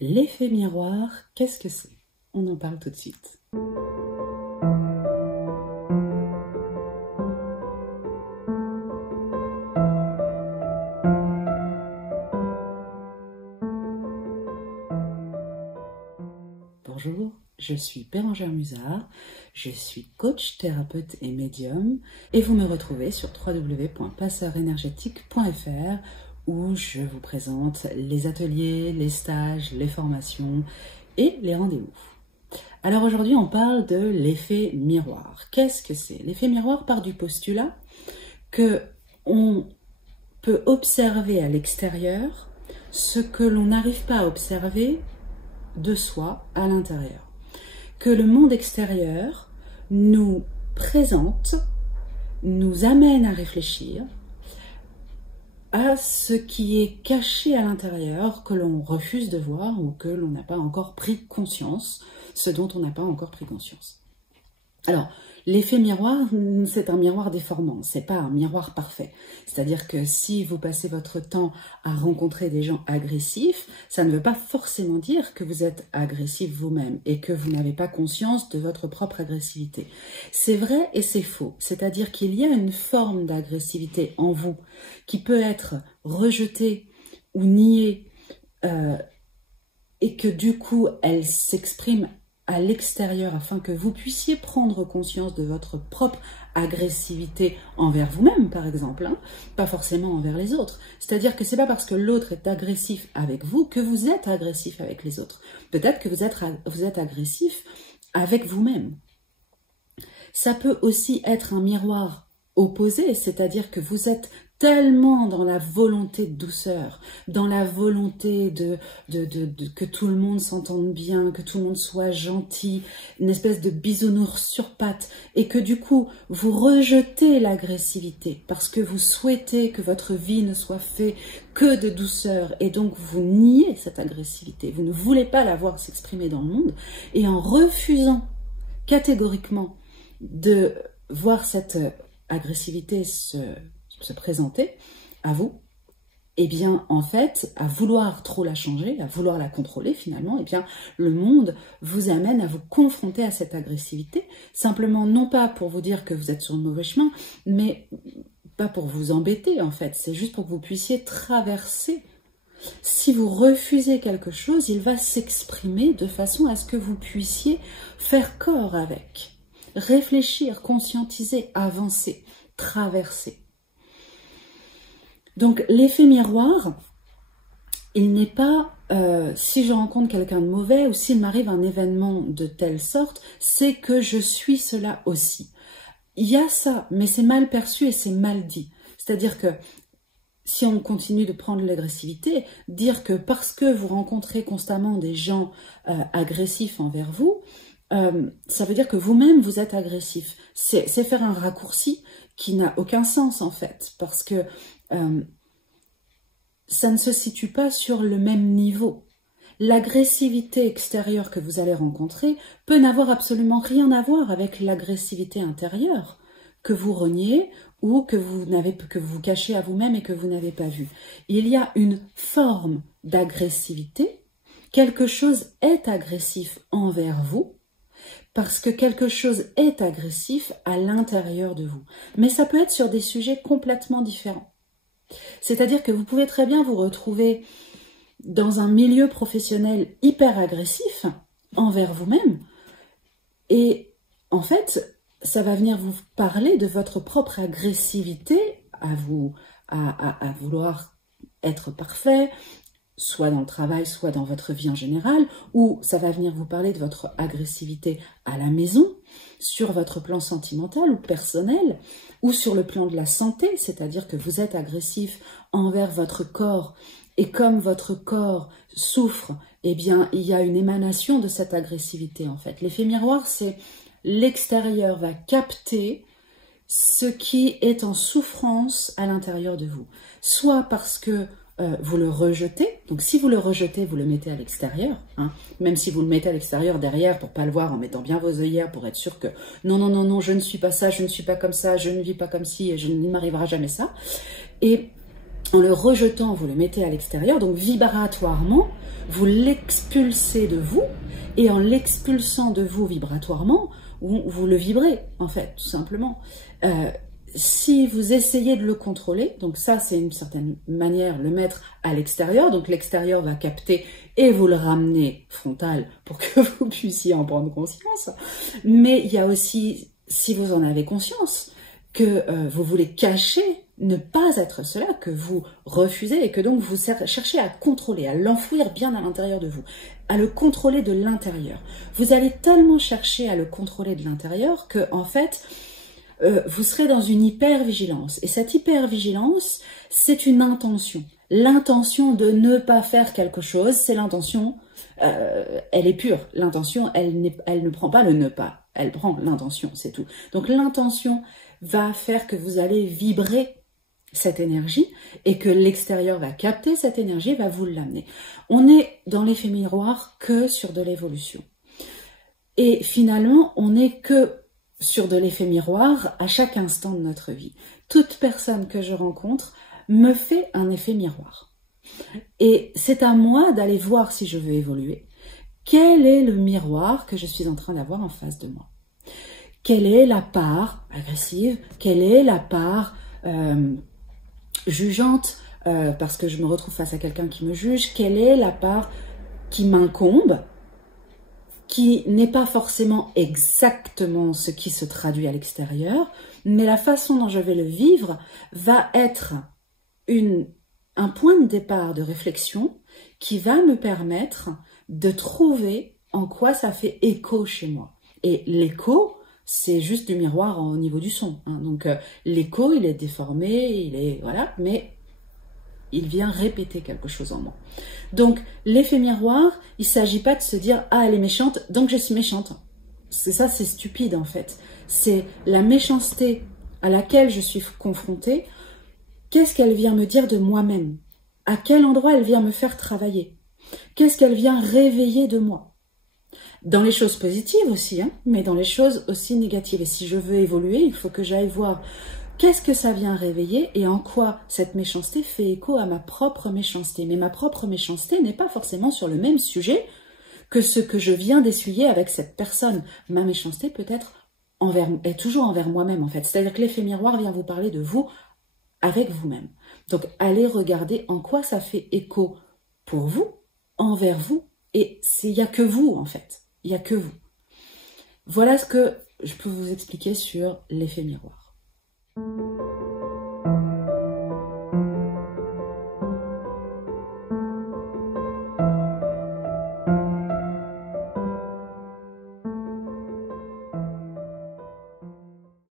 L'effet miroir, qu'est-ce que c'est? On en parle tout de suite. Bonjour, je suis Bérangère Musard, je suis coach, thérapeute et médium et vous me retrouvez sur www.passeurénergétique.fr où je vous présente les ateliers, les stages, les formations et les rendez-vous. Alors aujourd'hui on parle de l'effet miroir. Qu'est-ce que c'est? L'effet miroir part du postulat que on peut observer à l'extérieur ce que l'on n'arrive pas à observer de soi à l'intérieur. Que le monde extérieur nous présente, nous amène à réfléchir à ce qui est caché à l'intérieur, que l'on refuse de voir ou que l'on n'a pas encore pris conscience, ce dont on n'a pas encore pris conscience. Alors, l'effet miroir, c'est un miroir déformant, c'est pas un miroir parfait. C'est-à-dire que si vous passez votre temps à rencontrer des gens agressifs, ça ne veut pas forcément dire que vous êtes agressif vous-même et que vous n'avez pas conscience de votre propre agressivité. C'est vrai et c'est faux. C'est-à-dire qu'il y a une forme d'agressivité en vous qui peut être rejetée ou niée et que du coup, elle s'exprime à l'extérieur afin que vous puissiez prendre conscience de votre propre agressivité envers vous-même, par exemple, hein, pas forcément envers les autres. C'est-à-dire que c'est pas parce que l'autre est agressif avec vous que vous êtes agressif avec les autres. Peut-être que vous êtes agressif avec vous-même. Ça peut aussi être un miroir opposé, c'est-à-dire que vous êtes tellement dans la volonté de douceur, dans la volonté de que tout le monde s'entende bien, que tout le monde soit gentil, une espèce de bisounours sur pattes, et que du coup, vous rejetez l'agressivité parce que vous souhaitez que votre vie ne soit faite que de douceur, et donc vous niez cette agressivité, vous ne voulez pas la voir s'exprimer dans le monde, et en refusant catégoriquement de voir cette agressivité se présenter à vous, et bien en fait, à vouloir trop la changer, à vouloir la contrôler finalement, et bien le monde vous amène à vous confronter à cette agressivité, simplement non pas pour vous dire que vous êtes sur le mauvais chemin, mais pas pour vous embêter en fait, c'est juste pour que vous puissiez traverser. Si vous refusez quelque chose, il va s'exprimer de façon à ce que vous puissiez faire corps avec, réfléchir, conscientiser, avancer, traverser. Donc l'effet miroir, il n'est pas si je rencontre quelqu'un de mauvais ou s'il m'arrive un événement de telle sorte, c'est que je suis cela aussi. Il y a ça, mais c'est mal perçu et c'est mal dit. C'est-à-dire que si on continue de prendre l'agressivité, dire que parce que vous rencontrez constamment des gens agressifs envers vous, ça veut dire que vous-même vous êtes agressif. C'est faire un raccourci qui n'a aucun sens en fait, parce que ça ne se situe pas sur le même niveau. L'agressivité extérieure que vous allez rencontrer peut n'avoir absolument rien à voir avec l'agressivité intérieure que vous reniez ou que vous cachez à vous-même et que vous n'avez pas vu. Il y a une forme d'agressivité, quelque chose est agressif envers vous, parce que quelque chose est agressif à l'intérieur de vous. Mais ça peut être sur des sujets complètement différents. C'est-à-dire que vous pouvez très bien vous retrouver dans un milieu professionnel hyper agressif envers vous-même et en fait, ça va venir vous parler de votre propre agressivité à vouloir être parfait, soit dans le travail, soit dans votre vie en général, ou ça va venir vous parler de votre agressivité à la maison, sur votre plan sentimental ou personnel, ou sur le plan de la santé, c'est-à-dire que vous êtes agressif envers votre corps, et comme votre corps souffre, eh bien, il y a une émanation de cette agressivité, en fait. L'effet miroir, c'est l'extérieur va capter ce qui est en souffrance à l'intérieur de vous, soit parce que vous le rejetez, donc si vous le rejetez, vous le mettez à l'extérieur, hein, même si vous le mettez à l'extérieur derrière pour pas le voir en mettant bien vos œillères pour être sûr que non, non, non, non, je ne suis pas ça, je ne suis pas comme ça, je ne vis pas comme ci et il ne m'arrivera jamais ça. Et en le rejetant, vous le mettez à l'extérieur, donc vibratoirement, vous l'expulsez de vous, et en l'expulsant de vous vibratoirement, vous le vibrez, en fait, tout simplement. Si vous essayez de le contrôler, donc ça c'est une certaine manière le mettre à l'extérieur, donc l'extérieur va capter et vous le ramener frontal pour que vous puissiez en prendre conscience, mais il y a aussi, si vous en avez conscience, que vous voulez cacher, ne pas être cela, que vous refusez et que donc vous cherchez à contrôler, à l'enfouir bien à l'intérieur de vous, à le contrôler de l'intérieur. Vous allez tellement chercher à le contrôler de l'intérieur que en fait, vous serez dans une hypervigilance. Et cette hypervigilance, c'est une intention. L'intention de ne pas faire quelque chose, c'est l'intention, elle est pure. L'intention, elle ne prend pas le ne pas. Elle prend l'intention, c'est tout. Donc l'intention va faire que vous allez vibrer cette énergie et que l'extérieur va capter cette énergie et va vous l'amener. On est dans l'effet miroir que sur de l'évolution. Et finalement, on n'est que sur de l'effet miroir à chaque instant de notre vie. Toute personne que je rencontre me fait un effet miroir. Et c'est à moi d'aller voir si je veux évoluer. Quel est le miroir que je suis en train d'avoir en face de moi? Quelle est la part agressive? Quelle est la part jugeante parce que je me retrouve face à quelqu'un qui me juge? Quelle est la part qui m'incombe, qui n'est pas forcément exactement ce qui se traduit à l'extérieur, mais la façon dont je vais le vivre va être un point de départ de réflexion qui va me permettre de trouver en quoi ça fait écho chez moi. Et l'écho, c'est juste du miroir au niveau du son. Hein. Donc l'écho, il est déformé, il est voilà, mais il vient répéter quelque chose en moi. Donc, l'effet miroir, il ne s'agit pas de se dire « Ah, elle est méchante, donc je suis méchante ». C'est ça, c'est stupide en fait. C'est la méchanceté à laquelle je suis confrontée. Qu'est-ce qu'elle vient me dire de moi-même? À quel endroit elle vient me faire travailler? Qu'est-ce qu'elle vient réveiller de moi? Dans les choses positives aussi, hein, mais dans les choses aussi négatives. Et si je veux évoluer, il faut que j'aille voir qu'est-ce que ça vient réveiller et en quoi cette méchanceté fait écho à ma propre méchanceté. Mais ma propre méchanceté n'est pas forcément sur le même sujet que ce que je viens d'essuyer avec cette personne. Ma méchanceté peut-être est toujours envers moi-même en fait. C'est-à-dire que l'effet miroir vient vous parler de vous avec vous-même. Donc allez regarder en quoi ça fait écho pour vous, envers vous, et il n'y a que vous en fait. Il n'y a que vous. Voilà ce que je peux vous expliquer sur l'effet miroir.